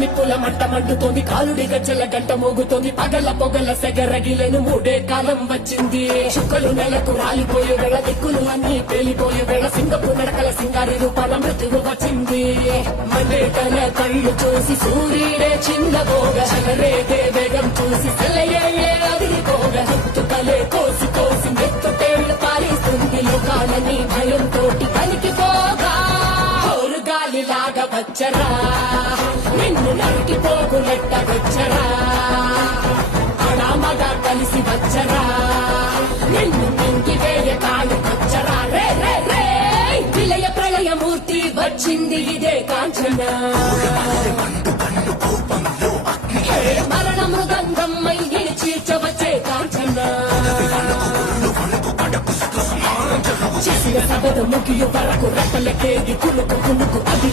నిప్పుల మంట మండుతోంది, కాలుడి గజ్జల గంట మోగుతోంది, పగల పొగల సెగరగిలేను మూడే కాలం వచ్చింది. చుక్కలు నెలకు రాలిపోయే వేళ, దిక్కులు అన్ని పేలిపోయే వేళ, సింగపు నడకల సింగారి రూపాల మృత్యువు వచ్చింది. మండే తన కళ్ళు చూసి సూర్యుడే చిందబోగా, చలరేగే వేగం చూసి సెలయే అదిరిపోగా, చుట్టుకలే కోసి కోసి మెత్తు తేళ్లు పాలిస్తుంది. లోకాలని భయంతో కలికిపోగా గాలిలాగా వచ్చరా, నిన్ను నరికి పోగులెట్ట వచ్చరా, అడామగా కలిసి వచ్చరా, నిన్ను మింగి వేయ కాలు వచ్చరా. రే రే రే విలయ ప్రళయమూర్తి వచ్చింది ఇదే కాంచన, మరణ మృదంగం మయ్యిని చీల్చవచ్చే కాంచన. చేసిన సబద ముగియ వరకు రెప్పలకేది కులుకు కులుకు అది